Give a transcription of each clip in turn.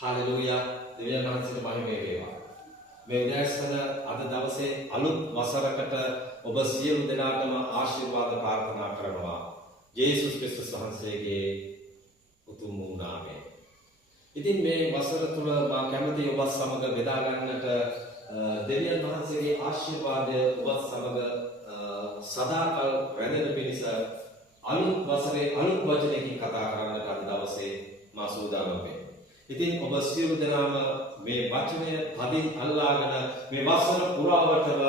Hallelujah. දෙවියන් වහන්සේට මහිමය වේවා. මේ උදෑසන අද දවසේ අලුත් වසරකට ඔබ සියලු දෙනාටම ආශිර්වාද ප්‍රාර්ථනා කරනවා. යේසුස් ක්‍රිස්තුස් වහන්සේගේ උතුම් වූ නාමයෙන්. ඉතින් මේ වසර තුල මා කැමති ඔබ සමග බෙදා ගන්නට දෙවියන් වහන්සේගේ ආශිර්වාදය ඔබ සමග සදාකල් රැඳෙන පිණිස අලුත් වසරේ අලුත් වචනයකින් කතා කරන්නට අද දවසේ මා සූදානම් වෙන්නේ. ඉතින් ඔබ සියලු දෙනාම මේ වචනය තදින් අල්ලාගෙන මේ වසර පුරාවටම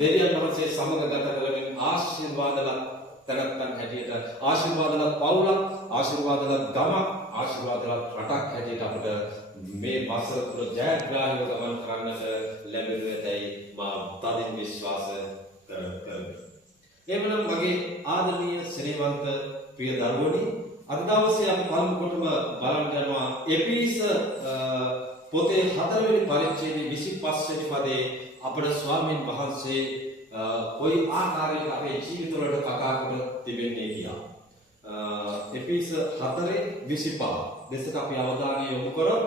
දෙවියන් වහන්සේ සමග ගත කරමින් ආශිර්වාදවත් තැනැත්තන් හැටියට ආශිර්වාදවත් පවුලක් ආශිර්වාදවත් ගමක් ආශිර්වාදවත් රටක් හැටියට අපිට මේ වසර තුළ ජයග්‍රාහීව ගමන් කරන්නට ලැබෙනු ඇතැයි මා තදින් විශ්වාස කරමි. එමනම් මගේ ආදරණීය ස්නේහවන්ත ප්‍රිය දරුවනි, අද දවසේ අපි පළමු කොටම බලන්න යනවා එපිස පොතේ 4 වෙනි පරිච්ඡේදයේ 25 වෙනි පදයේ අපේ ස්වාමීන් වහන්සේ කොයි ආකාරයකට අපේ ජීවිතවලට කතා කර තිබෙන්නේ කියලා. එපිස 4:25 දෙසට අපි අවධානය යොමු කරමු.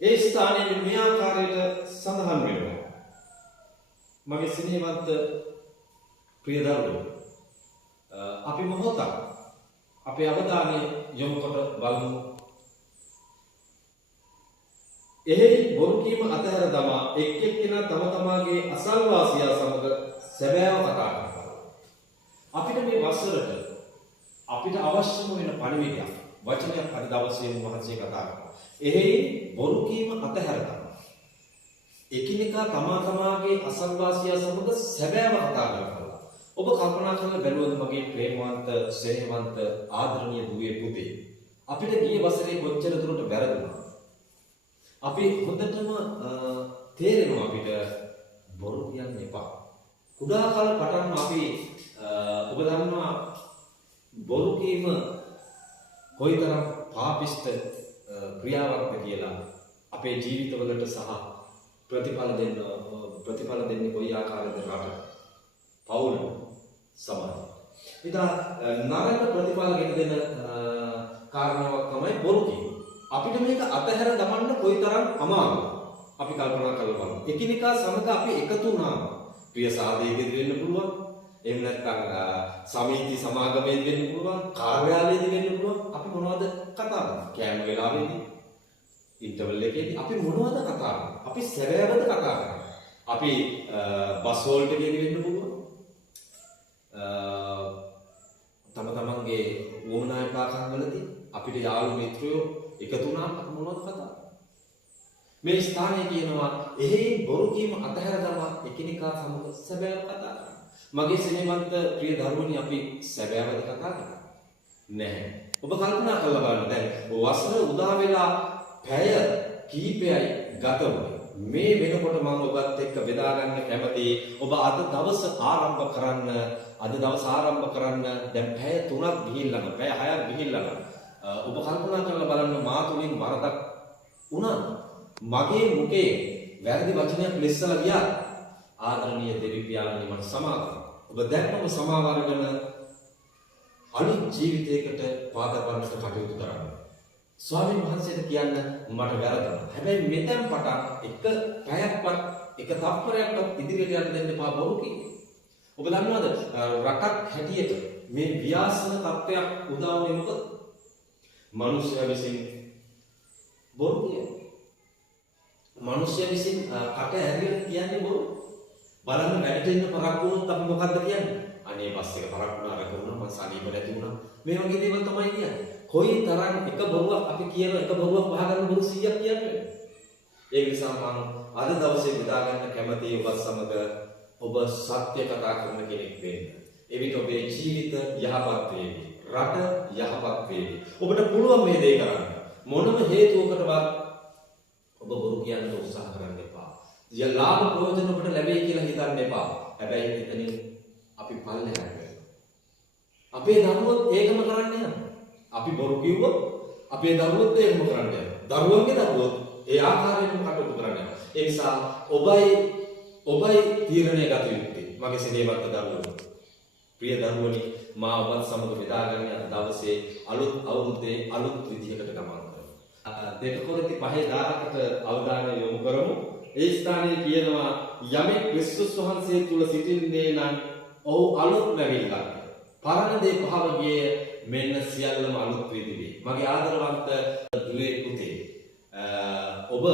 ඒ ස්ථානයේ මේ ආකාරයට සඳහන් වෙනවා. මගේ ස්නේහවන්ත ප්‍රිය දරුවෝ, අපි මොහොතක් අපේ අවධානය යොමු කොට බලමු. එහෙත් බොරු කීම අතහැර දමා එක් එක්කෙනා තම තමාගේ අසල්වාසියා සමග සැබෑව කතා කරනවා. අපිට මේ වසරට අපිට අවශ්‍යම වෙන පණිවිඩයක් වචනයක් අද දවසේ වහන්සේ කතා කරනවා. එහෙත් බොරු කීම අතහැර දමා එකිනෙකා තමාගේ අසල්වාසියා සමග සැබෑව කතා කරනවා. ඔබ කල්පනා කරලා බැලුවද මගේ ප්‍රේමවන්ත ස්නේහවන්ත ආදරණීය දුවේ පුතේ, අපිට ගිය වසරේ කොච්චර දුරට වැරදුනා. අපි හොඳටම තේරෙනවා අපිට බොරු කියන්න එපා. කුඩා කාල පටන්ම අපි ඔබ දන්නවා බොරු කීම කොයිතරම් පාපිෂ්ඨ ක්‍රියාවක්ද කියලා. අපේ ජීවිතවලට සහ ප්‍රතිඵල දෙන්නේ කොයි ආකාරයකද රට පවුල සමාජය. ඉතින් නරක ප්‍රතිඵල ගෙන දෙන කාරණාවක් තමයි බොරු කීම. අපිට මේක අතහැර දමන්න කොයිතරම් අමාරුද අපි කල්පනා කරලා බලමු. එකිනෙකා සමග අපි එකතු වුණාම ප්‍රිය සාදේකෙදි වෙන්න පුළුවන්. එහෙම නැත්නම් සමීති සමාගමේදී වෙන්න පුළුවන්. කාර්යාලයේදී වෙන්න පුළුවන්. අපි මොනවද කතා කරන්නේ? කෑම වෙලාවේදී, ඉන්ටර්වල් එකේදී අපි මොනවද කතා කරන්නේ? අපි සැබෑවද කතා කරන්නේ? අපි බස් වලට ගියදී වෙන්න පුළුවන්. තමන්ගේ වුණායපාකම් වලදී අපිට යාළු මිත්‍රයෝ එකතු වුණාම අපි මොනවද කතා කරන්නේ? මේ ස්ථානයේ කියනවා එහි බොරු කීම අතහැර දමා එකිනෙකා සමග සැබෑව කතා කරනවා. මගේ ස්නේහවන්ත ප්‍රිය දරුවනි, අපි සැබෑවද කතා කරන්නේ නැහැ. ඔබ කල්පනා කරලා බලන්න. දැන් වසර උදා වෙලා පැය කීපයයි ගත වුණේ. මේ වෙනකොට මම ඔබත් එක්ක බෙදා ගන්න කැමතියි. ඔබ අද දවස ආරම්භ කරන්න දැන් පැය 3ක් ගිහිල්ලා පැය 6ක් ගිහිල්ලා ඔබ කල්පනා කරලා බලන්න මා තුලින් වරදක් වුණා. මගේ මුකේ වැරදි වචනයක් ලෙස්සලා ගියා. ආදරණීය දෙවි පියාණනි, මට සමාව කරන්න. ඔබ දැක්මම සමාව අරගෙන අලුත් ජීවිතයකට පාදපරකට කටයුතු කරන්න. ස්වාමීන් වහන්සේට කියන්න මට වැරදුනා. හැබැයි මෙතෙන් පටන් එක පැයක්වත් එක තප්පරයක්වත් ඉදිරියට යන්න දෙන්න එපා බොරු කී. ඔබ දන්නවද රටක් හැටියට මේ ව්‍යාසන තත්ත්වයක් උදා වුණේ මොකද? මනුෂ්‍යයා විසින් බොරු කියනවා. මනුෂ්‍යයා විසින් කට ඇරියන කියන්නේ බොරු. බලන්න වැටෙන්න පරක් වුණොත් අපි මොකද්ද කියන්නේ? අනේ බස් එක පරක් වුණා, අර වුණා, මං සනීප නැති වුණා. මේ වගේ දේවල් තමයි කියන්නේ. කොයි තරම් එක බොරුවක් අපි කියන එක බොරුවක් වහගන්න බොරු 100ක් කියන්නේ. ඒ නිසා මම අද දවසේ බෙදා ගන්න කැමතියි ඔබත් සමග ඔබ සත්‍ය කතා කරන කෙනෙක් වෙන්න. එවිට ඔබේ ජීවිත යහපත් වේවි. රට යහපත් වේවි. ඔබට පුළුවන් මේ දේ කරන්න. මොනම හේතුවකටවත් ඔබ බොරු කියන්න උත්සාහ කරන්න එපා. ලාභ ප්‍රයෝජන ඔබට ලැබෙයි කියලා හිතන්න එපා. හැබැයි එතනින් අපි පල්ලෙහාට යනවා. අපේ දරුවොත් ඒකම කරන්න යනවා. අපි බොරු කිව්වොත් අපේ දරුවොත් ඒකම කරන්න යනවා. දරුවන්ගේ දරුවොත් ඒ ආකාරයෙන්ම කටයුතු කරන්න යනවා. ඒ නිසා ඔබයි තීරණය ගත යුත්තේ. මගේ ස්නේහවත් දරුවෝ, ප්‍රිය දරුවනි, මා ඔබත් සමග බෙදා ගන්න යන දවසේ අලුත් අවුරුද්දේ අලුත් විදිහකට ගමන් කරනවා. දෙකකොරති 5:10කට අවධානය යොමු කරමු. ඒ ස්ථානයේ කියනවා යමෙක් ක්‍රිස්තුස් වහන්සේ තුල සිටින්නේ නම් ඔහු අලුත් මැවිල්ලක්. පරණ දේ පහව ගියේ මෙන්න සියල්ලම අලුත් වී තිබේ. මගේ ආදරවන්ත දුවේ පුතේ ඔබ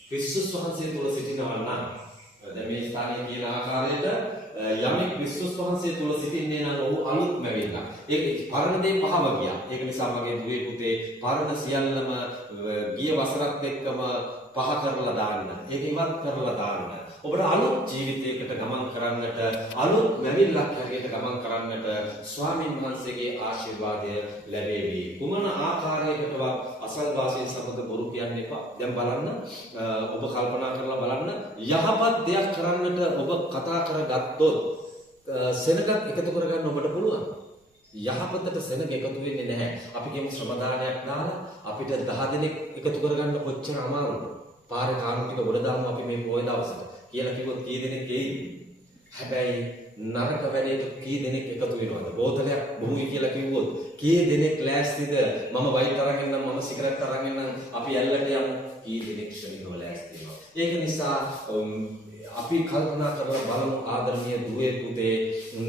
ක්‍රිස්තුස් වහන්සේ තුල සිටිනවා නම් දැන් මේ ස්ථානයේ කියන ආකාරයට යමෙක් ක්‍රිස්තුස් වහන්සේ තුල සිටින්නේ නම් ඔහු අලුත් මැවිල්ලක්. ඒක පරණ දේ පහව ගියා. ඒක නිසා මගේ දුවේ පුතේ පරණ සියල්ලම ගිය වසරත් එක්කම පහ කරලා දාන්න. ඒක ඉවත් කරලා දාන්න. ඔබට අලුත් ජීවිතයකට ගමන් කරන්නට අලුත් මැවිල්ලක් හැටියට ගමන් කරන්නට ස්වාමීන් වහන්සේගේ ආශිර්වාදය ලැබේවි. කුමන ආකාරයකටවත් අසල්වාසීන් සමග බොරු කියන්න එපා. දැන් බලන්න ඔබ කල්පනා කරලා බලන්න යහපත් දෙයක් කරන්නට ඔබ කතා කරගත්තොත් සෙනගක් එකතු කරගන්න ඔබට පුළුවන්. යහපතට සෙනග එකතු වෙන්නේ නැහැ. අපි කියමු ශ්‍රමදානයක් දාලා අපිට 10 දෙනෙක් එකතු කරගන්න කොච්චර අමාරුද? පාරේ කාණු ටික ගොඩ දාමු අපි මේ පොය දවසට කියලා කිව්වොත් කී දෙනෙක් එයිද? හැබැයි නරක වැඩේට කී දෙනෙක් එකතු වෙනවද? බෝතලයක් බොමුයි කියලා කිව්වොත් කී දෙනෙක් ලෑස්තිද? මම වයිට් අරන් එන්නම්, මම සිගරට් අරන් එන්නම්, අපි ඇල්ලට යමු. කී දෙනෙක් ශ්‍රමිකව ලෑස්ති වෙනවා. ඒක නිසා අපි කල්පනා කරලා බලමු ආදරණීය දුවේ පුතේ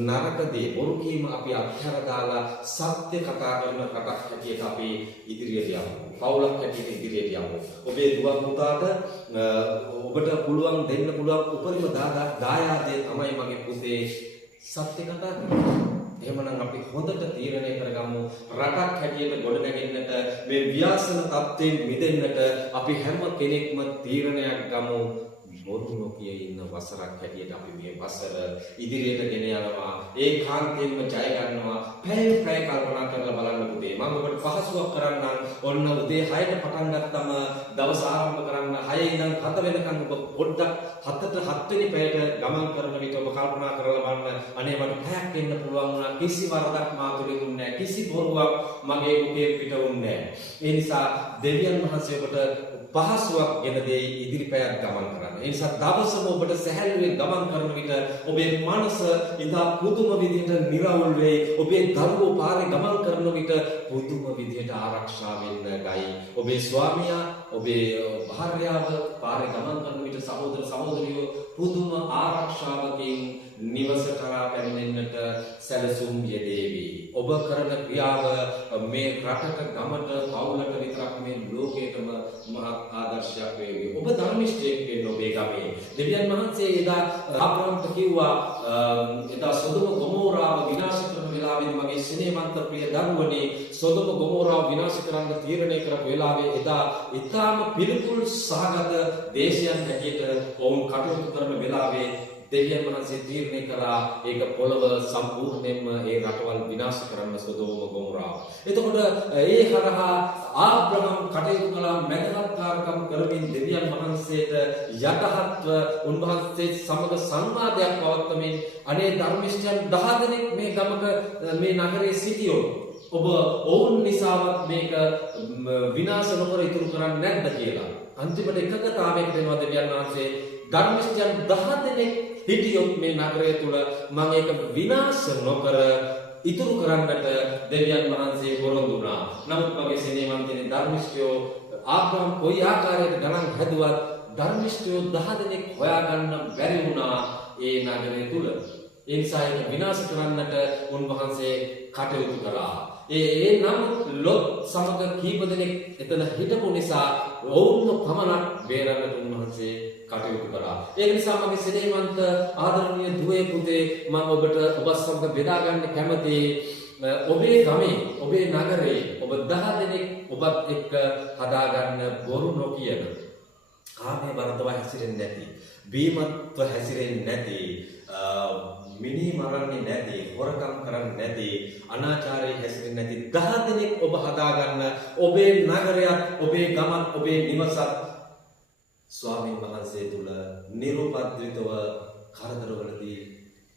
නරක දේ බොරු කීම අපි අත්හැර දාලා සත්‍ය කතා කරන රටක් හැටියට අපි ඉදිරියට යමු. පවුලක් හැටියට ඉදිරියට යමු. ඔබේ දුව පුතාට ඔබට පුළුවන් දෙන්න පුළුවන් උපරිම දායාදය තමයි මගේ පුතේ සත්‍ය කතා කරන්නේ. එහෙමනම් අපි හොඳට තීරණය කරගමු රටක් හැටියට ගොඩනැගෙන්නට මේ ව්‍යාසන තත්ත්වයෙන් මිදෙන්නට අපි හැම කෙනෙක්ම තීරණයක් ගමු. බොරු නොකිය ඉන්න වසරක් හැටියට අපි මේ වසර ඉදිරියට ගෙන යනවා. ඒකාන්තයෙන්ම ජය ගන්නවා. පැය කල්පනා කරලා බලන්න පුතේ. මම ඔබට පහසුවක් කරන්නම්. ඔන්න උදේ 6ට පටන් ගත්තම දවස ආරම්භ කරන්න 6 ඉඳන් 7 වෙනකන් ඔබ පොඩ්ඩක් 7ට 7 වෙනි පැයට ගමන් කරන විට ඔබ කල්පනා කරලා බලන්න. අනේ මට පැයක් එන්න පුළුවන් වුණා. කිසි වරදක් මා තුලින් වුණේ නැහැ. කිසි බොරුවක් මගේ මුඛයෙන් පිට වුණේ නැහැ. ඒ නිසා දෙවියන් වහන්සේ ඔබට පහසුවක් ගෙන දෙයි ඉදිරි පැයක් ගමන් කරන්න. ඒ නිසා දවසම ඔබට සැහැල්ලුවෙන් ගමන් කරන විට ඔබේ මනස ඉතා පුදුම විදිහට නිරවුල් වෙයි. ඔබේ දරුවෝ පාරේ ගමන් කරන විට පුදුම විදිහට ආරක්ෂා වෙන්න ගයි. ඔබේ ස්වාමියා, ඔබේ භාර්යාව පාරේ ගමන් කරන විට සහෝදර සහෝදරියෝ පුදුම ආරක්ෂාවකින් නිවස කරා පැමිණෙන්නට සැලසුම් යෙදේවි. ඔබ කරන ක්‍රියාව මේ රටට, ගමට, පවුලට විතරක් මේ ලෝකයටම මහත් ආදර්ශයක් වේවි. ඔබ ධර්මිෂ්ඨයෙක් වෙන්න ඔබේ ගමේ. දෙවියන් වහන්සේ එදා ආබ්‍රහම්ට කිව්වා එදා සොදොම ගොමෝරාව විනාශ කරන වෙලාවේ මගේ ස්නේහවන්ත ප්‍රිය දරුවනේ සොදොම ගොමෝරාව විනාශ කරන්න තීරණය කරපු වෙලාවේ එදා ඊටාම පිළිකුල් සහගත දේශයන් හැටියට ඔවුන් කටයුතු කරන වෙලාවේ දෙවියන් වහන්සේ තීරණය කළා ඒක පොළව සම්පූර්ණයෙන්ම ඒ රටවල් විනාශ කරන්න සොදොම ගොමෝරාව. එතකොට ඒ හරහා ආබ්‍රහම් කටයුතු කළා මැදහත්කාරකම් කරමින් දෙවියන් වහන්සේට යටහත්ව උන්වහන්සේ සමග සංවාදයක් පවත්වමින් අනේ ධර්මිෂ්ඨයන් 10 දෙනෙක් මේ ගමක මේ නගරයේ සිටියෝ ඔබ ඔවුන් නිසාවත් මේක විනාශ නොකර ඉතුරු කරන්නේ නැද්ද කියලා. අන්තිමට එකගතාවයකට එනවා දෙවියන් වහන්සේ ධර්මිෂ්ඨයන් 10 දෙනෙක් හිටියොත් මේ නගරය තුල මම ඒක විනාශ නොකර ඉතුරු කරන්නට දෙවියන් වහන්සේ පොරොන්දු වුණා. නමුත් මගේ සෙනෙහවන්තනේ ධර්මිෂ්ඨයෝ ආබ්‍රහම් කොයි ආකාරයකට ගණන් හැදුවත් ධර්මිෂ්ඨයෝ 10 දෙනෙක් හොයාගන්න බැරි වුණා ඒ නගරය තුල. ඒ නිසා ඒක විනාශ කරන්නට උන්වහන්සේ කටයුතු කළා. ඒ නම් ලොත් සමග කීප දෙනෙක් එතන හිටපු නිසා ඔවුන්ව පමණක් බේරන්නට උන්වහන්සේ කටයුතු කළා. ඒ නිසා මගේ සෙනෙහවන්ත ආදරණීය දුවේ පුතේ මම ඔබට ඔබ සමග බෙදා ගන්න කැමතියි. ඔබේ ගමේ, ඔබේ නගරේ ඔබ 10 දෙනෙක් ඔබත් එක්ක හදාගන්න බොරු නොකියන, කාමයේ වරදවා හැසිරෙන්නේ නැති, බීමත්ව හැසිරෙන්නේ නැති, මිනි මරන්නේ නැති, හොරකම් කරන්නේ නැති, අනාචාරයේ හැසිරෙන්නේ නැති 10 දෙනෙක් ඔබ හදාගන්න. ඔබේ නගරයත්, ඔබේ ගමත්, ඔබේ නිවසත් ස්වාමීන් වහන්සේ තුල නිරුපද්‍රිතව කරදරවලදී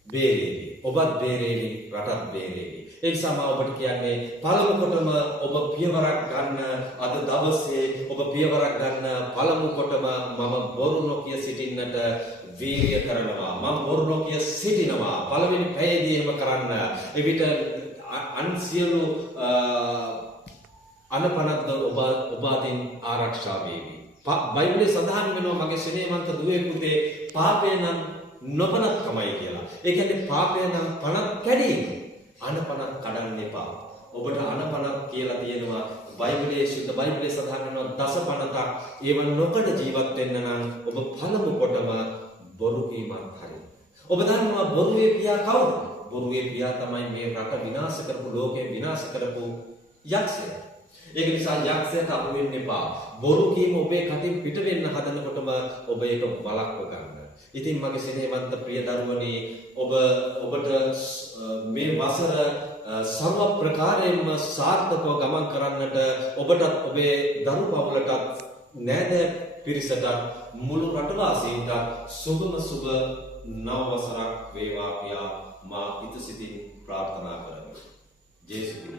බේරේවි. ඔබත් බේරේවි, රටත් බේරේවි. ඒ නිසා මම ඔබට කියන්නේ පළමු කොටම ඔබ පියවරක් ගන්න අද දවසේ ඔබ පියවරක් ගන්න පළමු කොටම මම බොරු නොකිය සිටින්නට වීර්ය කරනවා. මම බොරු නොකිය සිටිනවා. පළවෙනි පැයේදී එහෙම කරන්න. එවිට අන් සියලු අනපනත් ඔබ අතින් ආරක්ෂා වේවි. බයිබලයේ සඳහන් වෙනවා මගේ සිනේමන්ත දුවේ පුතේ පාපය නම් නොපනත්කමයි කියලා. ඒ කියන්නේ පාපය නම් පනත් කැඩීම. අනපනත් කඩන්න එපා. ඔබට අනපනත් කියලා තියෙනවා බයිබලයේ සුද්ධ බයිබලයේ සඳහන් වෙනවා දස පනතක්. ඒව නොකඩ ජීවත් වෙන්න නම් ඔබ පළමු කොටම බොරු කීමක් හරි. ඔබ දන්නවා බොරුවේ පියා කවුද? බොරුවේ පියා තමයි මේ රට විනාශ කරපු ලෝකය විනාශ කරපු යක්ෂයා. ඒක නිසා යක්ෂයාට අහු වෙන්න එපා. බොරු කීම ඔබේ කටින් පිට වෙන්න හදනකොටම ඔබ ඒක වළක්ව ගන්න. ඉතින් මගේ සිනේවන්ත ප්‍රිය දරුවනි ඔබට මේ වසර සර්ව ප්‍රකාරයෙන්ම සාර්ථකව ගමන් කරන්නට ඔබටත් ඔබේ දරු පවුලටත් නෑද පිරිසට මුළු රටවාසීන්ට සුබම සුබ නව වසරක් වේවා කියා මා හිත සිතින් ප්‍රාර්ථනා කරමි. ජේසුස්